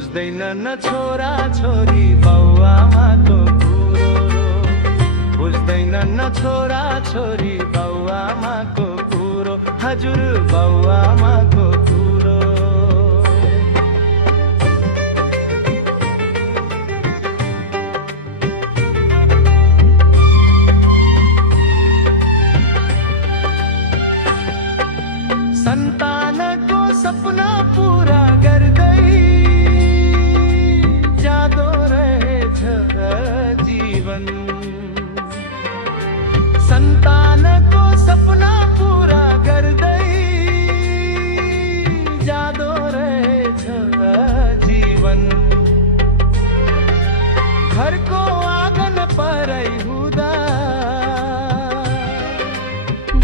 बुझ्दैनन् छोरा छोरी बाउआमाको कुरो बुझ्दैनन् छोरा छोरी बाउआमाको कुरो हजुर बाउआमाको कुरो सन्तानको सपना पूरा गर्दै जाँदो रहेछ जीवन सन्तानको सपना पूरा गर्दै जाँदो रहेछ जीवन घरको आँगन परै हुँदा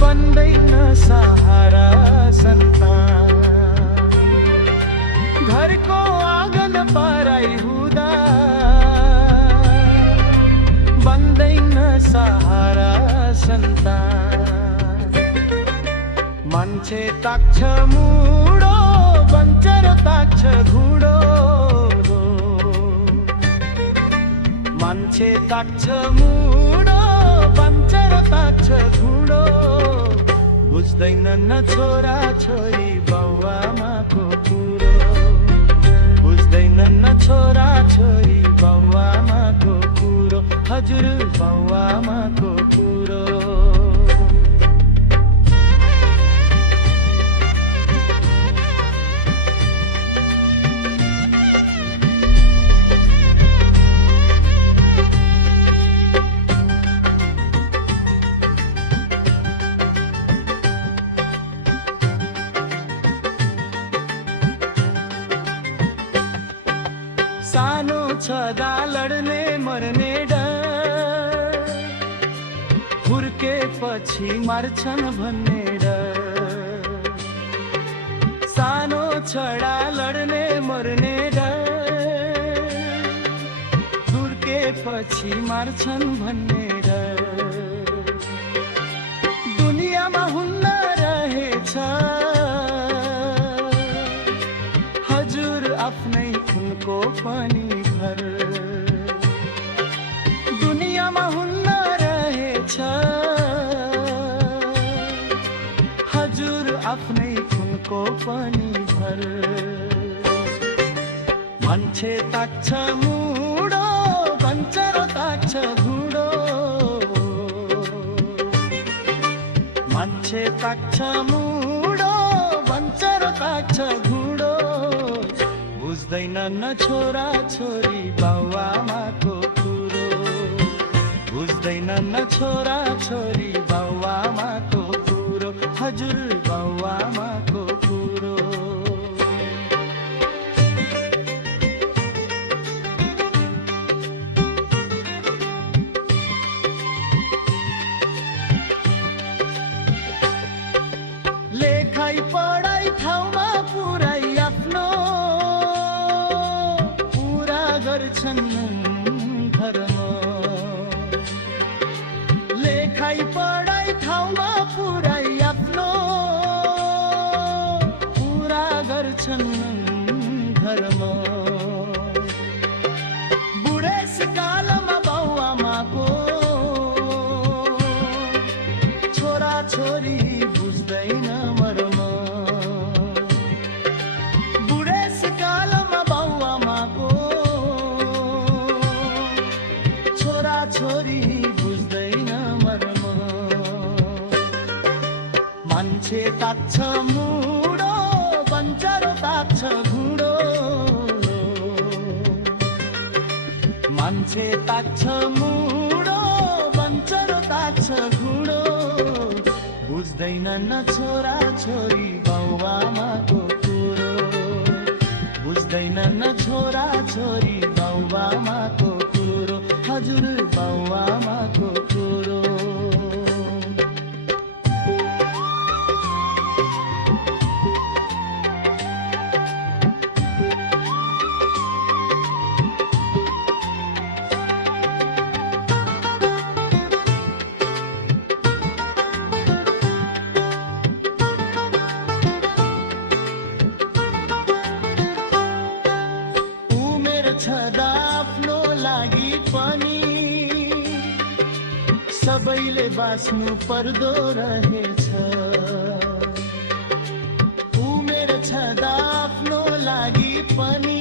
बन्दैन सहारा सन्तान घरको आँगन परै हुँदा बन्दैन सहारा सन्तान मान्छे ताक्छ मुडो बन्चर ताक्छ घुडो मान्छे ताक्छ मुडो बन्चर ताक्छ घुडो बुझ्दैनन् छोरा छोरी बाउआमाको कुरो बुझ्दैनन् छोरा छोरी बाउआमाको कुरो हजुर बाउआमाको कुरो सानो छँदा लड्ने मर्ने डर हुर्केपछि मार्छन् भन्ने डर सानो छँदा लड्ने मर्ने डर हुर्केपछि मार्छन् भन्ने डर दुनियाँमा हुन्न रहेछ हजुर आफ्नै खुनको पनि घर दुनियाँमा हुन्न रहेछ हजुर आफ्नै खुनको पनि घर मान्छे ताक्छ मुडो बन्चर ताक्छ घुडो मान्छे ताक्छ मुडो बन्चर ताक्छ घुडो बुझ्दैनन् छोरा छोरी बाउआमाको कुरो बुझ्दैनन् छोरा छोरी बाउआमाको कुरो हजुर बाउआमाको कुरो लेखाइ पढाइ ठाउँमा पुराइ आफ्नो गर्छन् धर्म लेखाइ पढाइ ठाउँमा पुराइ आफ्नो पुरा गर्छन् धर्म बुढेसकालमा बाउआमाको छोरा छोरी बुझ्दैन मर्म बुढेसकालमा बाउआमाको छोरी बुझ्दैन मर्म मान्छे ताक्छ मुडो बन्चर ताक्छ घुडो मान्छे ताक्छ मुडो बन्चर ताक्छ घुडो बुझ्दैनन् छोरा छोरी बाउआमाको कुरो बुझ्दैनन् छोरा छोरी बाउआमाको कुरो हजुर बाउआमाको कुरो छँदा आफ्नो लागि पनि सबैले बाँच्नु पर्दो रहेछ। उमेर छँदा आफ्नो लागि पनि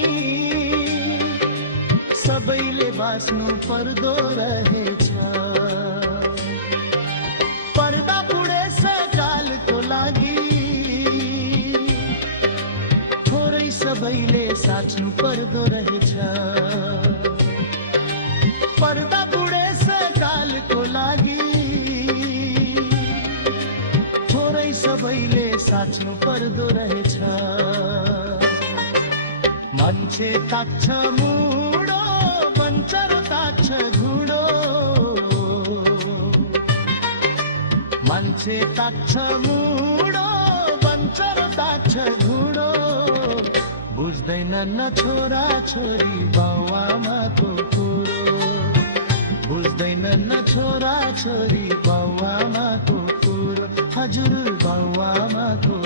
सबैले बाँच्नु पर्दो रहेछ। पर्दा बुढेसकालको लागि थोरै सबैले साच्नु पर्दो रहेछ। पर्दा बुढेसकालको लागि थोरै सबैले साच्नु पर्दो रहेछ। मान्छे ताक्छ मुडो बन्चर ताक्छ घुडो, मान्छे ताक्छ मुडो बन्चर ताक्छ घुडो, बुझ्दैनन् छोरा छोरी बाउआमाको कुरो, बुझ्दैनन् छोरा छोरी बाउआमाको कुरो, हजुर बाउआमाको